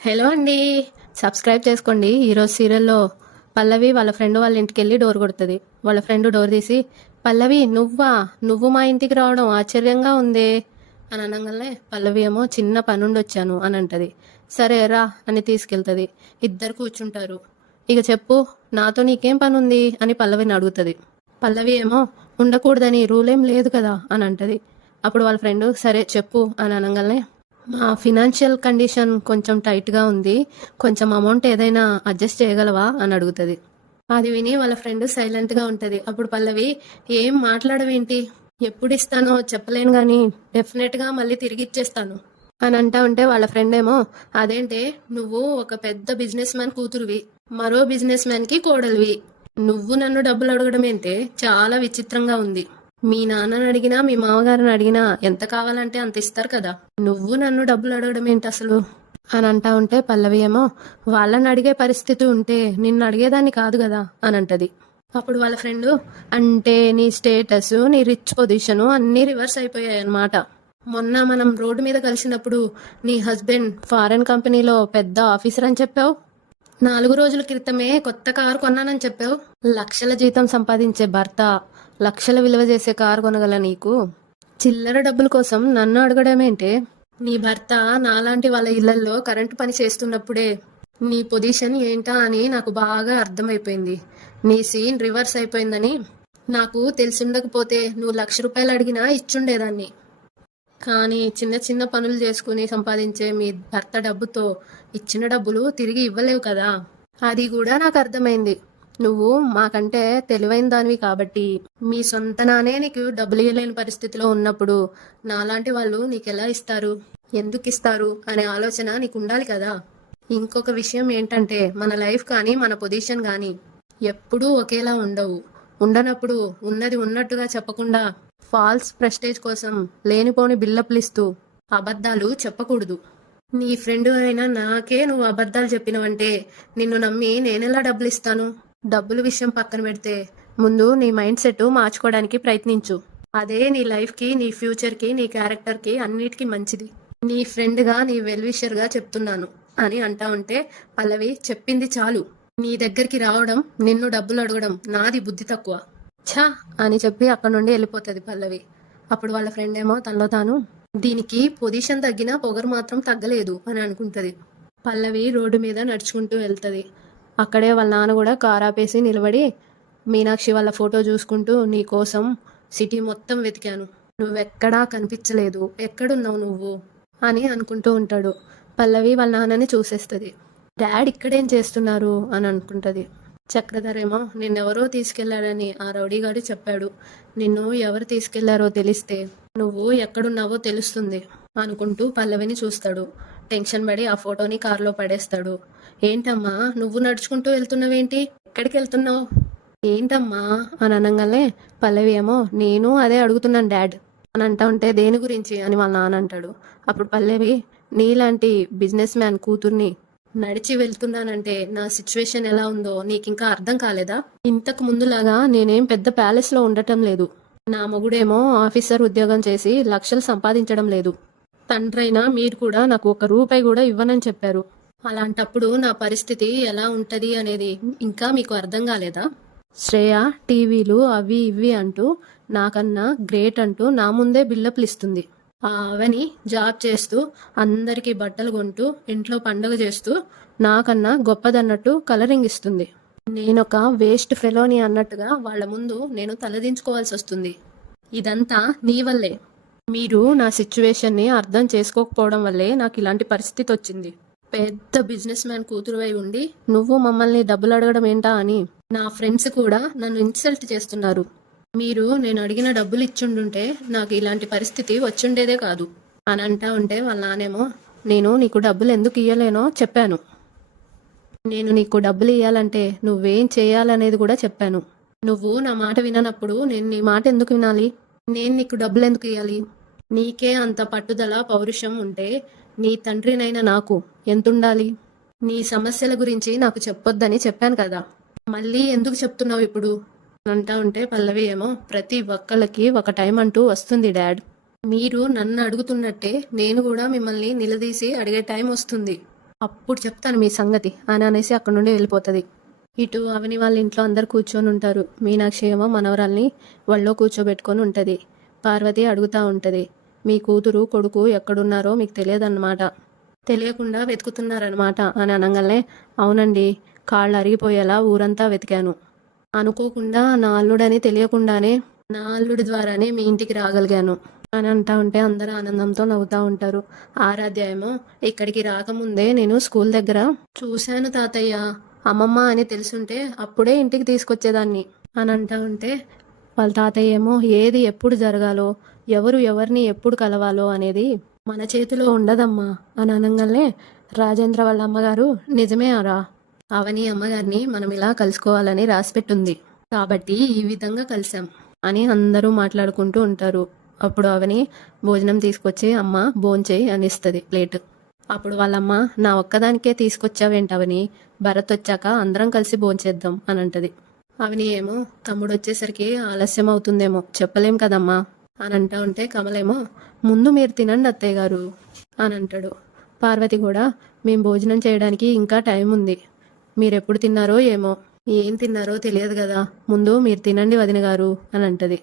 Hello అండి. Subscribe చేసుకోండి. ఈరోజు సీరియల్లో పల్లవి వాళ్ళ ఫ్రెండ్ వాళ్ళ ఇంటికి వెళ్ళి డోర్ కొడుతుంది. వాళ్ళ ఫ్రెండ్ డోర్ తీసి, పల్లవి నువ్వు మా ఇంటికి రావడం ఆశ్చర్యంగా ఉందే అని అనగానే పల్లవి ఏమో చిన్న పనుండి వచ్చాను అని అంటది. సరే రా అని తీసుకెళ్తుంది. ఇద్దరు కూర్చుంటారు. ఇక చెప్పు, నాతో నీకేం పని ఉంది అని పల్లవిని అడుగుతుంది. పల్లవి ఏమో ఉండకూడదని రూల్ ఏం లేదు కదా అని అంటది. అప్పుడు వాళ్ళ ఫ్రెండ్ సరే చెప్పు అని అనగానే, మా ఫినాన్షియల్ కండిషన్ కొంచెం టైట్గా ఉంది, కొంచెం అమౌంట్ ఏదైనా అడ్జస్ట్ చేయగలవా అని అడుగుతుంది. అది విని వాళ్ళ ఫ్రెండ్ సైలెంట్గా ఉంటుంది. అప్పుడు పల్లవి, ఏం మాట్లాడవేంటి, ఎప్పుడు ఇస్తానో చెప్పలేను కానీ డెఫినెట్గా మళ్ళీ తిరిగి ఇచ్చేస్తాను అని అంటా ఉంటే వాళ్ళ ఫ్రెండ్ ఏమో, అదేంటే నువ్వు ఒక పెద్ద బిజినెస్ మ్యాన్ కూతురువి, మరో బిజినెస్ మ్యాన్కి కోడలివి, నువ్వు నన్ను డబ్బులు అడగడం ఏంటే, చాలా విచిత్రంగా ఉంది. మీ నాన్నని అడిగినా మీ మామగారిని అడిగినా ఎంత కావాలంటే అంత ఇస్తారు కదా, నువ్వు నన్ను డబ్బులు అడగడం ఏంటి అసలు అని అంటా ఉంటే పల్లవి ఏమో, వాళ్ళని అడిగే పరిస్థితి ఉంటే నిన్ను అడిగేదాన్ని కాదు కదా అని అంటది. అప్పుడు వాళ్ళ ఫ్రెండ్, అంటే నీ స్టేటస్, నీ రిచ్ పొజిషను అన్నీ రివర్స్ అయిపోయాయి అన్నమాట. మొన్న మనం రోడ్డు మీద కలిసినప్పుడు నీ హస్బెండ్ ఫారెన్ కంపెనీలో పెద్ద ఆఫీసర్ అని చెప్పావు, 4 రోజుల క్రితమే కొత్త కారు కొన్నానని చెప్పావు. లక్షల జీతం సంపాదించే భర్త లక్షల విలువ చేసే కారు కొనగల నీకు చిల్లర డబ్బుల కోసం నన్ను అడగడమేంటే, నీ భర్త నాలాంటి వాళ్ళ ఇళ్లలో కరెంటు పని చేస్తున్నప్పుడే నీ పొజిషన్ ఏంటా అని నాకు బాగా అర్థమైపోయింది. నీ సీన్ రివర్స్ అయిపోయిందని నాకు తెలిసిండకపోతే నువ్వు ₹1,00,000 అడిగినా ఇచ్చుండేదాన్ని. కానీ చిన్న చిన్న పనులు చేసుకుని సంపాదించే మీ భర్త డబ్బుతో ఇచ్చిన డబ్బులు తిరిగి ఇవ్వలేవు కదా. అది కూడా నాకు అర్థమైంది. నువ్వు మాకంటే తెలివైన దానివి కాబట్టి మీ సొంత నానే నీకు డబ్బులు ఇవ్వలేని పరిస్థితిలో ఉన్నప్పుడు నాలాంటి వాళ్ళు నీకెలా ఇస్తారు, ఎందుకు ఇస్తారు అనే ఆలోచన నీకు ఉండాలి కదా. ఇంకొక విషయం ఏంటంటే, మన లైఫ్ కానీ మన పొజిషన్ కానీ ఎప్పుడూ ఒకేలా ఉండవు. ఉండనప్పుడు ఉన్నది ఉన్నట్టుగా చెప్పకుండా ఫాల్స్ ప్రెస్టేజ్ కోసం లేనిపోని బిల్డప్లు ఇస్తూ అబద్ధాలు చెప్పకూడదు. నీ ఫ్రెండ్ అయినా నాకే నువ్వు అబద్ధాలు చెప్పినవంటే నిన్ను నమ్మి నేనెలా డబ్బులు ఇస్తాను. డబ్బుల విషయం పక్కన పెడితే ముందు నీ మైండ్ సెట్ మార్చుకోవడానికి ప్రయత్నించు. అదే నీ లైఫ్కి, నీ ఫ్యూచర్కి, నీ క్యారెక్టర్కి అన్నిటికీ మంచిది. నీ ఫ్రెండ్గా, నీ వెల్విషర్గా చెప్తున్నాను అని అంటా ఉంటే పల్లవి, చెప్పింది చాలు, నీ దగ్గరికి రావడం, నిన్ను డబ్బులు అడగడం నాది బుద్ధి తక్కువ, ఛా అని చెప్పి అక్కడ నుండి వెళ్ళిపోతుంది పల్లవి. అప్పుడు వాళ్ళ ఫ్రెండ్ ఏమో తనలో తాను, దీనికి పొజిషన్ తగ్గినా పొగరు మాత్రం తగ్గలేదు అని అనుకుంటుంది. పల్లవి రోడ్డు మీద నడుచుకుంటూ వెళ్తుంది. అక్కడే వాళ్ళ నాన్న కూడా కార్ ఆపేసి నిలబడి, మీనాక్షి వాళ్ళ ఫోటో చూసుకుంటూ, నీ కోసం సిటీ మొత్తం వెతికాను, నువ్వెక్కడా కనిపించలేదు, ఎక్కడున్నావు నువ్వు అని అనుకుంటూ ఉంటాడు. పల్లవి వాళ్ళ నాన్నని చూసేస్తుంది. డాడ్ ఇక్కడేం చేస్తున్నారు అని అనుకుంటుంది. చక్రధర్ ఏమో, నిన్నెవరో తీసుకెళ్లారని ఆ రౌడీగాడు చెప్పాడు, నిన్ను ఎవరు తీసుకెళ్లారో తెలిస్తే నువ్వు ఎక్కడున్నావో తెలుస్తుంది అనుకుంటూ పల్లవిని చూస్తాడు. టెన్షన్ పడి ఆ ఫోటోని కారులో పడేస్తాడు. ఏంటమ్మా నువ్వు నడుచుకుంటూ వెళ్తున్నావేంటి, ఎక్కడికి వెళ్తున్నావు, ఏంటమ్మా అని అనగానే పల్లవి ఏమో, నేను అదే అడుగుతున్నాను డాడ్ అని అంటా ఉంటే, దేని గురించి అని వాళ్ళ నాన్న అంటాడు. అప్పుడు పల్లవి, నీలాంటి బిజినెస్ మ్యాన్ కూతుర్ని నడిచి వెళ్తున్నానంటే నా సిచ్యువేషన్ ఎలా ఉందో నీకు ఇంకా అర్థం కాలేదా. ఇంతకు ముందులాగా నేనేం పెద్ద ప్యాలెస్లో ఉండటం లేదు. నా మొగుడేమో ఆఫీసర్ ఉద్యోగం చేసి లక్షలు సంపాదించడం లేదు. తండ్రైనా మీరు కూడా నాకు ₹1 కూడా ఇవ్వనని చెప్పారు. అలాంటప్పుడు నా పరిస్థితి ఎలా ఉంటుంది అనేది ఇంకా మీకు అర్థం కాలేదా. శ్రేయ టీవీలు అవి ఇవి అంటూ నాకన్నా గ్రేట్ అంటూ నా ముందే బిల్డప్లు ఇస్తుంది. అవని జాబ్ చేస్తూ అందరికీ బట్టలు కొంటూ ఇంట్లో పండుగ చేస్తూ నాకన్నా గొప్పదన్నట్టు కలరింగ్ ఇస్తుంది. నేనొక వేస్ట్ ఫెలోని అన్నట్టుగా వాళ్ళ ముందు నేను తలదించుకోవాల్సి వస్తుంది. ఇదంతా నీ వల్లే. మీరు నా సిచ్యువేషన్ని అర్థం చేసుకోకపోవడం వల్లే నాకు ఇలాంటి పరిస్థితి వచ్చింది. పెద్ద బిజినెస్ మ్యాన్ కూతురువై ఉండి నువ్వు మమ్మల్ని డబ్బులు అడగడం ఏంటా అని నా ఫ్రెండ్స్ కూడా నన్ను ఇన్సల్ట్ చేస్తున్నారు. మీరు నేను అడిగిన డబ్బులు ఇచ్చుండుంటే నాకు ఇలాంటి పరిస్థితి వచ్చుండేదే కాదు అని అంటా ఉంటే వాళ్ళ నానేమో, నేను నీకు డబ్బులు ఎందుకు ఇయ్యలేనో చెప్పాను. నేను నీకు డబ్బులు ఇవ్వాలంటే నువ్వేం చేయాలనేది కూడా చెప్పాను. నువ్వు నా మాట విననప్పుడు నేను నీ మాట ఎందుకు వినాలి, నేను నీకు డబ్బులు ఎందుకు ఇవ్వాలి. నీకే అంత పట్టుదల పౌరుషం ఉంటే నీ తండ్రినైనా నాకు ఎంతుండాలి. నీ సమస్యల గురించి నాకు చెప్పొద్దని చెప్పాను కదా, మళ్ళీ ఎందుకు చెప్తున్నావు ఇప్పుడు అంటా ఉంటే పల్లవి ఏమో, ప్రతి ఒక్కళ్ళకి ఒక టైం అంటూ వస్తుంది డాడ్. మీరు నన్ను అడుగుతున్నట్టే నేను కూడా మిమ్మల్ని నిలదీసి అడిగే టైం వస్తుంది. అప్పుడు చెప్తాను మీ సంగతి అని అనేసి అక్కడ నుండి వెళ్ళిపోతుంది. ఇటు అవని వాళ్ళ ఇంట్లో అందరు కూర్చొని ఉంటారు. మీనాక్షి ఏమో మనవరాల్ని ఒళ్ళో కూర్చోబెట్టుకొని ఉంటుంది. పార్వతి అడుగుతూ ఉంటుంది, మీ కూతురు కొడుకు ఎక్కడున్నారో మీకు తెలియదన్నమాట, తెలియకుండా వెతుకుతున్నారనమాట అని అనగానే, అవునండి, కాళ్ళు అరిగిపోయేలా ఊరంతా వెతికాను. అనుకోకుండా నా అల్లుడని తెలియకుండానే నా అల్లుడి ద్వారానే మీ ఇంటికి రాగలిగాను అని అంటా ఉంటే అందరూ ఆనందంతో నవ్వుతూ ఉంటారు. ఆరాధ్య ఏమో, ఇక్కడికి రాకముందే నేను స్కూల్ దగ్గర చూశాను తాతయ్య, అమ్మమ్మ అని తెలుసుంటే అప్పుడే ఇంటికి తీసుకొచ్చేదాన్ని అని అంటా ఉంటే, వాళ్ళ తాతయ్య ఏమో, ఏది ఎప్పుడు జరగాలో, ఎవరు ఎవరిని ఎప్పుడు కలవాలో అనేది మన చేతిలో ఉండదమ్మా అని అనగానే, రాజేంద్ర వాళ్ళ అమ్మగారు, నిజమే ఆరా, అవని అమ్మగారిని మనం ఇలా కలుసుకోవాలని రాసిపెట్టుంది కాబట్టి ఈ విధంగా కలిసాం అని అందరూ మాట్లాడుకుంటూ ఉంటారు. అప్పుడు అవని భోజనం తీసుకొచ్చి, అమ్మ భోంచేయి అని ఇస్తుంది ప్లేట్. అప్పుడు వాళ్ళమ్మ, నా ఒక్కదానికే తీసుకొచ్చావేంటవని, భరత్ వచ్చాక అందరం కలిసి భోంచేద్దాం అని అంటది. అవని ఏమో, తమ్ముడు వచ్చేసరికి ఆలస్యం అవుతుందేమో చెప్పలేం కదమ్మా అని అంటా ఉంటే, కమలేమో, ముందు మీరు తినండి అత్తయ్య గారు అని అంటాడు. పార్వతి కూడా, మేము భోజనం చేయడానికి ఇంకా టైం ఉంది, మీరెప్పుడు తిన్నారో ఏమో, ఏం తిన్నారో తెలియదు కదా, ముందు మీరు తినండి వదిన గారు అని అంటది.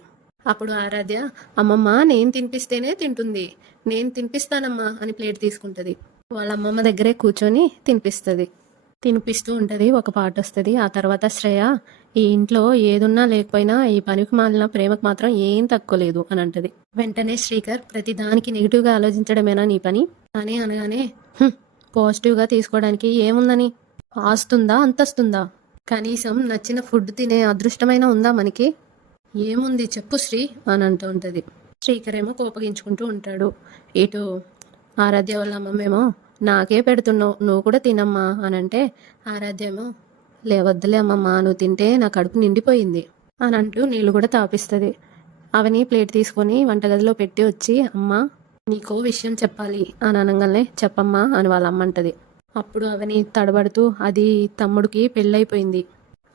అప్పుడు ఆరాధ్య, అమ్మమ్మ నేను తినిపిస్తేనే తింటుంది, నేను తినిపిస్తానమ్మా అని ప్లేట్ తీసుకుంటుంది. వాళ్ళ అమ్మమ్మ దగ్గరే కూర్చొని తినిపిస్తూ ఉంటుంది. ఒక పాట వస్తుంది. ఆ తర్వాత శ్రేయ, ఈ ఇంట్లో ఏదున్నా లేకపోయినా ఈ పనికి మాలిన ప్రేమకు మాత్రం ఏం తక్కువ లేదు అని అంటది. వెంటనే శ్రీకర్, ప్రతి దానికి నెగిటివ్గా ఆలోచించడమేనా నీ పని అని అనగానే, పాజిటివ్గా తీసుకోవడానికి ఏముందని, ఆస్తుందా అంతస్తుందా, కనీసం నచ్చిన ఫుడ్ తినే అదృష్టమైన ఉందా మనకి, ఏముంది చెప్పు శ్రీ అని అంటూ ఉంటుంది. శ్రీకర్ ఏమో కోపగించుకుంటూ ఉంటాడు. ఇటు ఆరాధ్య వాళ్ళ అమ్మమ్మేమో, నాకే పెడుతున్నావు, నువ్వు కూడా తినమ్మా అని అంటే, ఆరాధ్య ఏమో, లేవద్దులే అమ్మమ్మ, నువ్వు తింటే నా కడుపు నిండిపోయింది అని అంటూ నీళ్ళు కూడా తాపిస్తుంది. అవని ప్లేట్ తీసుకొని వంటగదిలో పెట్టి వచ్చి, అమ్మ నీకో విషయం చెప్పాలి అని అనగానే, చెప్పమ్మా అని వాళ్ళ అమ్మ అంటది. అప్పుడు అవని తడబడుతూ, అది తమ్ముడికి పెళ్ళైపోయింది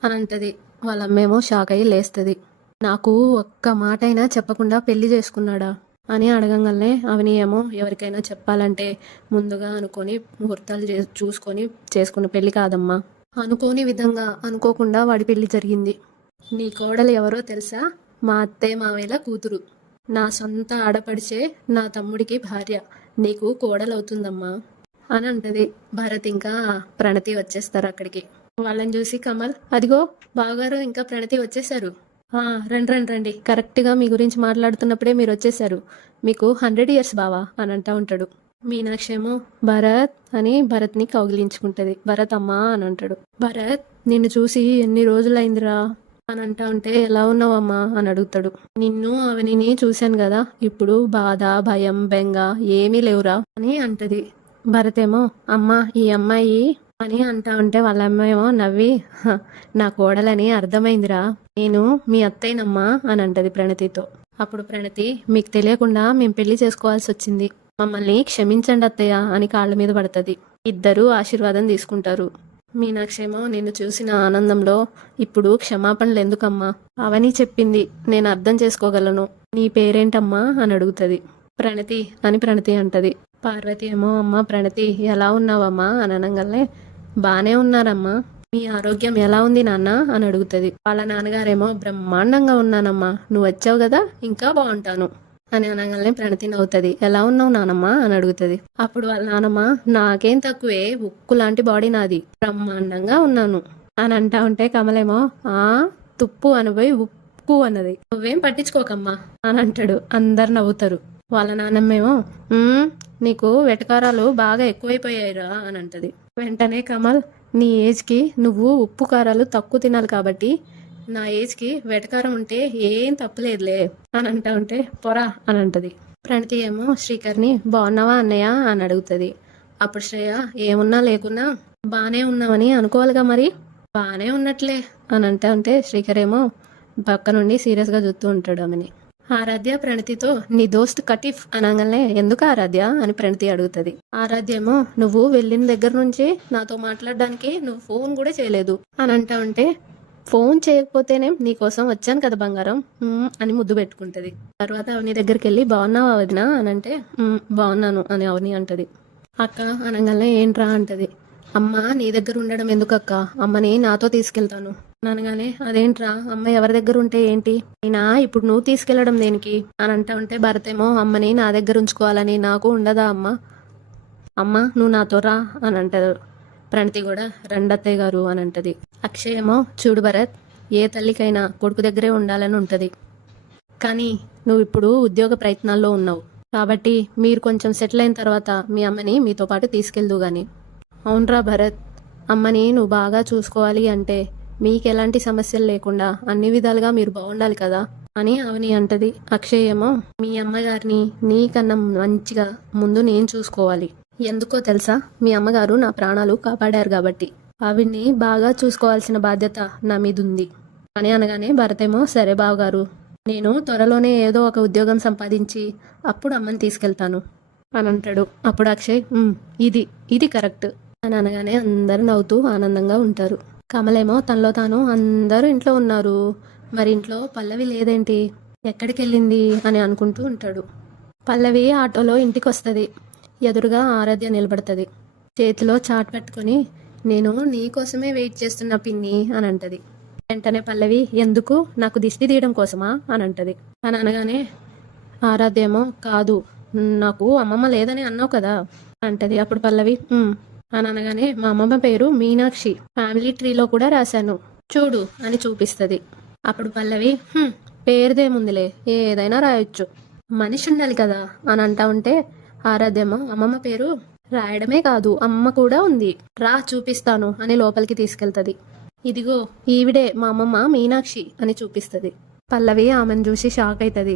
అని అంటది. వాళ్ళ అమ్మేమో షాక్ అయ్యి లేస్తుంది. నాకు ఒక్క మాట అయినా చెప్పకుండా పెళ్లి చేసుకున్నాడా అని అడగంగానే, అవని ఏమో, ఎవరికైనా చెప్పాలంటే ముందుగా అనుకొని ముహూర్తాలు చూసుకొని చేసుకున్న పెళ్లి కాదమ్మా, అనుకోని విధంగా అనుకోకుండా వాడి పెళ్లి జరిగింది. నీ కోడలు ఎవరో తెలుసా, మా అత్తయ్య మావయ్యల కూతురు, నా సొంత ఆడపడిచే నా తమ్ముడికి భార్య, నీకు కోడలవుతుందమ్మా అని అంటది. భరత్ ఇంకా ప్రణతి వచ్చేస్తారు అక్కడికి. వాళ్ళని చూసి కమల్, అదిగో బావగారు ఇంకా ప్రణతి వచ్చేసారు, రండి రండి రండి, కరెక్ట్గా మీ గురించి మాట్లాడుతున్నప్పుడే మీరు వచ్చేసారు, మీకు 100 years బావా అని అంటా ఉంటాడు. మీనాక్షి ఏమో, భరత్ అని భరత్ని కౌగిలించుకుంటుంది. భరత్ అమ్మా అని అంటాడు. భరత్, నిన్ను చూసి ఎన్ని రోజులైందిరా అని అంటా ఉంటే, ఎలా ఉన్నావమ్మా అని అడుగుతాడు. నిన్ను అవనిని చూశాను కదా, ఇప్పుడు బాధ భయం బెంగ ఏమీ లేవురా అని అంటది. భరత్ ఏమో, అమ్మా ఈ అమ్మాయి అని అంటా ఉంటే వాళ్ళ అమ్మాయేమో నవ్వి, నా కోడలని అర్థమైందిరా, నేను మీ అత్తయ్యనమ్మా అని అంటది ప్రణతితో. అప్పుడు ప్రణతి, మీకు తెలియకుండా మేము పెళ్లి చేసుకోవాల్సి వచ్చింది, మమ్మల్ని క్షమించండి అత్తయ్య అని కాళ్ళ మీద పడుతుంది. ఇద్దరూ ఆశీర్వాదం తీసుకుంటారు. మీనాక్షి ఏమో, నిన్ను చూసిన ఆనందంలో ఇప్పుడు క్షమాపణలు ఎందుకమ్మా, అవని చెప్పింది నేను అర్థం చేసుకోగలను, నీ పేరేంటమ్మా అని అడుగుతుంది. ప్రణతి అంటది. పార్వతి ఏమో, అమ్మ ప్రణతి ఎలా ఉన్నావమ్మా అని అనగానే, బానే ఉన్నారమ్మా, మీ ఆరోగ్యం ఎలా ఉంది నాన్న అని అడుగుతుంది. వాళ్ళ నాన్నగారేమో, బ్రహ్మాండంగా ఉన్నానమ్మా, నువ్వు వచ్చావు కదా ఇంకా బాగుంటాను అని అనగానే ప్రణతి నవ్వుతుంది. ఎలా ఉన్నావు నానమ్మ అని అడుగుతుంది. అప్పుడు వాళ్ళ నానమ్మ, నాకేం తక్కువే, ఉక్కు లాంటి బాడీ నాది, బ్రహ్మాండంగా ఉన్నాను అని అంటా ఉంటే, కమలేమో తుప్పు అనబోయి ఉప్పు అన్నది, నువ్వేం పట్టించుకోకమ్మా అని అంటాడు. అందరు నవ్వుతారు. వాళ్ళ నాన్నమ్మేమో, నీకు వెటకారాలు బాగా ఎక్కువైపోయాయిరా అని అంటది. వెంటనే కమల్, నీ ఏజ్కి నువ్వు ఉప్పు కారాలు తక్కువ తినాలి కాబట్టి నా ఏజ్కి వెటకారం ఉంటే ఏం తప్పులేదులే అని అంటా ఉంటే, పొరా అని అంటది. ప్రణతి ఏమో శ్రీకర్ని, బాగున్నావా అన్నయ్య అని అడుగుతుంది. అప్పుడు శ్రేయ, ఏమున్నా లేకున్నా బాగానే ఉన్నామని అనుకోవాలిగా, మరి బాగానే ఉన్నట్లే అని అంటా ఉంటే, శ్రీకర్ ఏమో పక్క నుండి సీరియస్గా చూస్తూ ఉంటాడు ఆమెని. ఆరాధ్య ప్రణతితో, నీ దోస్త్ కటీఫ్ అనగానే, ఎందుకు ఆరాధ్య అని ప్రణతి అడుగుతుంది. ఆరాధ్య ఏమో, నువ్వు వెళ్ళిన దగ్గర నుంచి నాతో మాట్లాడడానికి నువ్వు ఫోన్ కూడా చేయలేదు అని అంటా ఉంటే, ఫోన్ చేయకపోతేనే నీకోసం వచ్చాను కదా బంగారం అని ముద్దు పెట్టుకుంటుంది. తర్వాత అవని దగ్గరికి వెళ్ళి, బాగున్నావా వదినా అని అంటే, బాగున్నాను అని అవని అంటది. అక్క అనగానే, ఏంట్రా అంటది. అమ్మ నీ దగ్గర ఉండడం ఎందుకక్క, అమ్మని నాతో తీసుకెళ్తాను అనగానే, అదేంట్రా అమ్మ ఎవరి దగ్గర ఉంటే ఏంటి, అయినా ఇప్పుడు నువ్వు తీసుకెళ్లడం దేనికి అని అంటా ఉంటే భరతేమో, అమ్మని నా దగ్గర ఉంచుకోవాలని నాకు ఉండదా అమ్మ, అమ్మ నువ్వు నాతో రా అని అంటారు. ప్రణతి కూడా రండత్తయ్య గారు అని అంటది. అక్షయ్ ఏమో, చూడు భరత్, ఏ తల్లికైనా కొడుకు దగ్గరే ఉండాలని ఉంటుంది, కానీ నువ్వు ఇప్పుడు ఉద్యోగ ప్రయత్నాల్లో ఉన్నావు కాబట్టి మీరు కొంచెం సెటిల్ అయిన తర్వాత మీ అమ్మని మీతో పాటు తీసుకెళ్దు గాని. అవునరా భరత్, అమ్మని నువ్వు బాగా చూసుకోవాలి అంటే మీకు ఎలాంటి సమస్యలు లేకుండా అన్ని విధాలుగా మీరు బాగుండాలి కదా అని అవని అంటది. అక్షయ్ ఏమో, మీ అమ్మగారిని నీకన్నా మంచిగా ముందు నేను చూసుకోవాలి, ఎందుకో తెలుసా, మీ అమ్మగారు నా ప్రాణాలు కాపాడారు కాబట్టి ఆవిడ్ని బాగా చూసుకోవాల్సిన బాధ్యత నా మీద ఉంది అని అనగానే భరతేమో, సరే బావగారు, నేను త్వరలోనే ఏదో ఒక ఉద్యోగం సంపాదించి అప్పుడు అమ్మని తీసుకెళ్తాను అని అంటాడు. అప్పుడు అక్షయ్, ఇది కరెక్ట్ అని అనగానే అందరూ నవ్వుతూ ఆనందంగా ఉంటారు. కమలేమో తనలో తాను, అందరూ ఇంట్లో ఉన్నారు, మరి ఇంట్లో పల్లవి లేదేంటి, ఎక్కడికి వెళ్ళింది అని అనుకుంటూ ఉంటాడు. పల్లవి ఆటోలో ఇంటికి వస్తుంది. ఎదురుగా ఆరాధ్య నిలబడుతుంది. చేతిలో చాట్ పెట్టుకొని, నేను నీకోసమే వెయిట్ చేస్తున్నా పిన్ని అని అంటది. వెంటనే పల్లవి, ఎందుకు, నాకు దిష్టి తీయడం కోసమా అని అంటది. అని అనగానే ఆరాధ్య ఏమో, కాదు, నాకు అమ్మమ్మ లేదని అన్నావు కదా అంటది. అప్పుడు పల్లవి అని అనగానే, మా అమ్మమ్మ పేరు మీనాక్షి, ఫ్యామిలీ ట్రీలో కూడా రాశాను చూడు అని చూపిస్తుంది. అప్పుడు పల్లవి, పేరుదేముందిలే, ఏదైనా రాయొచ్చు, మనిషి ఉండాలి కదా అని అంటా ఉంటే ఆరాధ్యమ్మ, అమ్మమ్మ పేరు రాయడమే కాదు అమ్మ కూడా ఉంది, రా చూపిస్తాను అని లోపలికి తీసుకెళ్తుంది. ఇదిగో ఈవిడే మా అమ్మమ్మ మీనాక్షి అని చూపిస్తుంది. పల్లవి ఆమెను చూసి షాక్ అవుతుంది.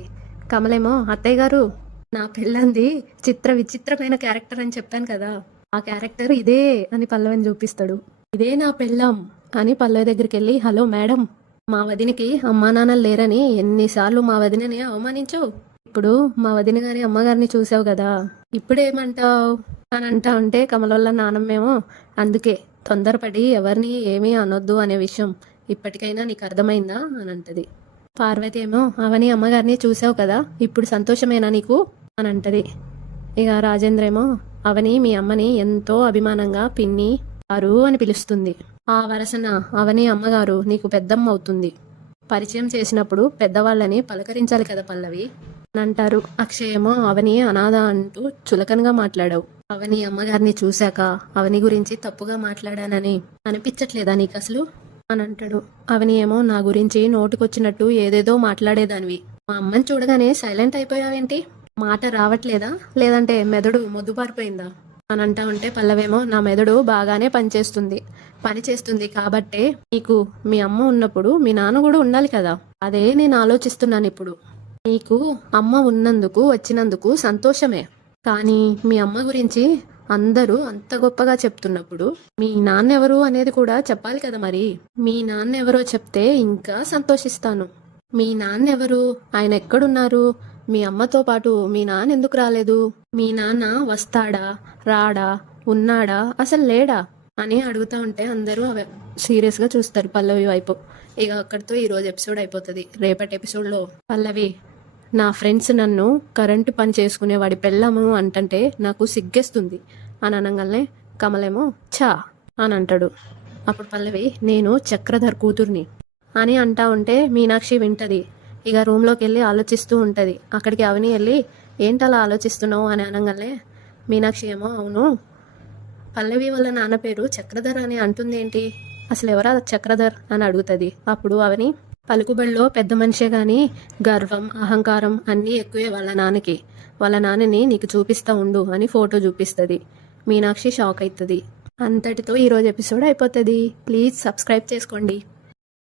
కమలేమో, అత్తయ్య గారు, నా పిల్లంది విచిత్రమైన క్యారెక్టర్ అని చెప్పాను కదా, ఆ క్యారెక్టర్ ఇదే అని పల్లవిని చూపిస్తాడు. ఇదే నా పెళ్ళం అని పల్లవి దగ్గరికి వెళ్ళి, హలో మేడం, మా వదినికి అమ్మా నాన్నలు లేరని ఎన్నిసార్లు మా వదినని అవమానించావు, ఇప్పుడు మా వదిన గారి అమ్మగారిని చూసావు కదా, ఇప్పుడేమంటావు అని అంటా ఉంటే కమలల్ల నానమ్మేమో, అందుకే తొందరపడి ఎవరిని ఏమీ అనొద్దు అనే విషయం ఇప్పటికైనా నీకు అర్థమైందా అని అంటది. పార్వతి ఏమో, అవని అమ్మగారిని చూసావు కదా, ఇప్పుడు సంతోషమేనా నీకు అని అంటది. ఇక రాజేంద్ర ఏమో, అవని మీ అమ్మని ఎంతో అభిమానంగా పిన్ని గారు అని పిలుస్తుంది, ఆ వరసన అవని అమ్మగారు నీకు పెద్దమ్మ అవుతుంది, పరిచయం చేసినప్పుడు పెద్దవాళ్ళని పలకరించాలి కదా పల్లవి అని అంటారు. అక్షయేమో, అవని అనాథ అంటూ చులకనగా మాట్లాడావు, అవని అమ్మగారిని చూశాక అవని గురించి తప్పుగా మాట్లాడానని అనిపించట్లేదా నీకు అసలు అని అంటాడు. అవని ఏమో, నా గురించి నోటికొచ్చినట్టు ఏదేదో మాట్లాడేదానివి, మా అమ్మని చూడగానే సైలెంట్ అయిపోయావేంటి, మాట రావట్లేదా, లేదంటే మెదడు మొద్దుబారిపోయిందా అని అంటా ఉంటే పల్లవేమో, నా మెదడు బాగానే పనిచేస్తుంది కాబట్టే నీకు మీ అమ్మ ఉన్నప్పుడు మీ నాన్న కూడా ఉండాలి కదా, అదే నేను ఆలోచిస్తున్నాను ఇప్పుడు, నీకు అమ్మ ఉన్నందుకు వచ్చినందుకు సంతోషమే, కానీ మీ అమ్మ గురించి అందరూ అంత గొప్పగా చెప్తున్నప్పుడు మీ నాన్న ఎవరు అనేది కూడా చెప్పాలి కదా, మరి మీ నాన్న ఎవరో చెప్తే ఇంకా సంతోషిస్తాను, మీ నాన్న ఎవరు, ఆయన ఎక్కడున్నారు, మీ అమ్మతో పాటు మీ నాన్న ఎందుకు రాలేదు, మీ నాన్న వస్తాడా రాడా ఉన్నాడా అసలు లేడా అని అడుగుతా ఉంటే అందరూ సీరియస్గా చూస్తారు పల్లవి వైపు. ఇక అక్కడితో ఈరోజు ఎపిసోడ్ అయిపోతుంది. రేపటి ఎపిసోడ్లో పల్లవి, నా ఫ్రెండ్స్ నన్ను కరెంటు పని చేసుకునేవాడి పెళ్ళాము అంటంటే నాకు సిగ్గేస్తుంది అని అనగానే కమలేమో ఛా అని అంటాడు. అప్పుడు పల్లవి, నేను చక్రధర్ కూతుర్ని అని అంటా ఉంటే మీనాక్షి వింటది. ఇక రూమ్లోకి వెళ్ళి ఆలోచిస్తూ ఉంటుంది. అక్కడికి అవని వెళ్ళి, ఏంటలా ఆలోచిస్తున్నావు అని అనగానే మీనాక్షి ఏమో, అవును, పల్లవి వాళ్ళ నాన్న పేరు చక్రధర్ అని అంటుంది ఏంటి, అసలు ఎవరా చక్రధర్ అని అడుగుతుంది. అప్పుడు అవని, పలుకుబడిలో పెద్ద మనిషే కానీ గర్వం అహంకారం అన్నీ ఎక్కువే వాళ్ళ నాన్నకి, వాళ్ళ నాన్నని నీకు చూపిస్తా ఉండు అని ఫోటో చూపిస్తుంది. మీనాక్షి షాక్ అవుతుంది. అంతటితో ఈరోజు ఎపిసోడ్ అయిపోతుంది. ప్లీజ్ సబ్స్క్రైబ్ చేసుకోండి.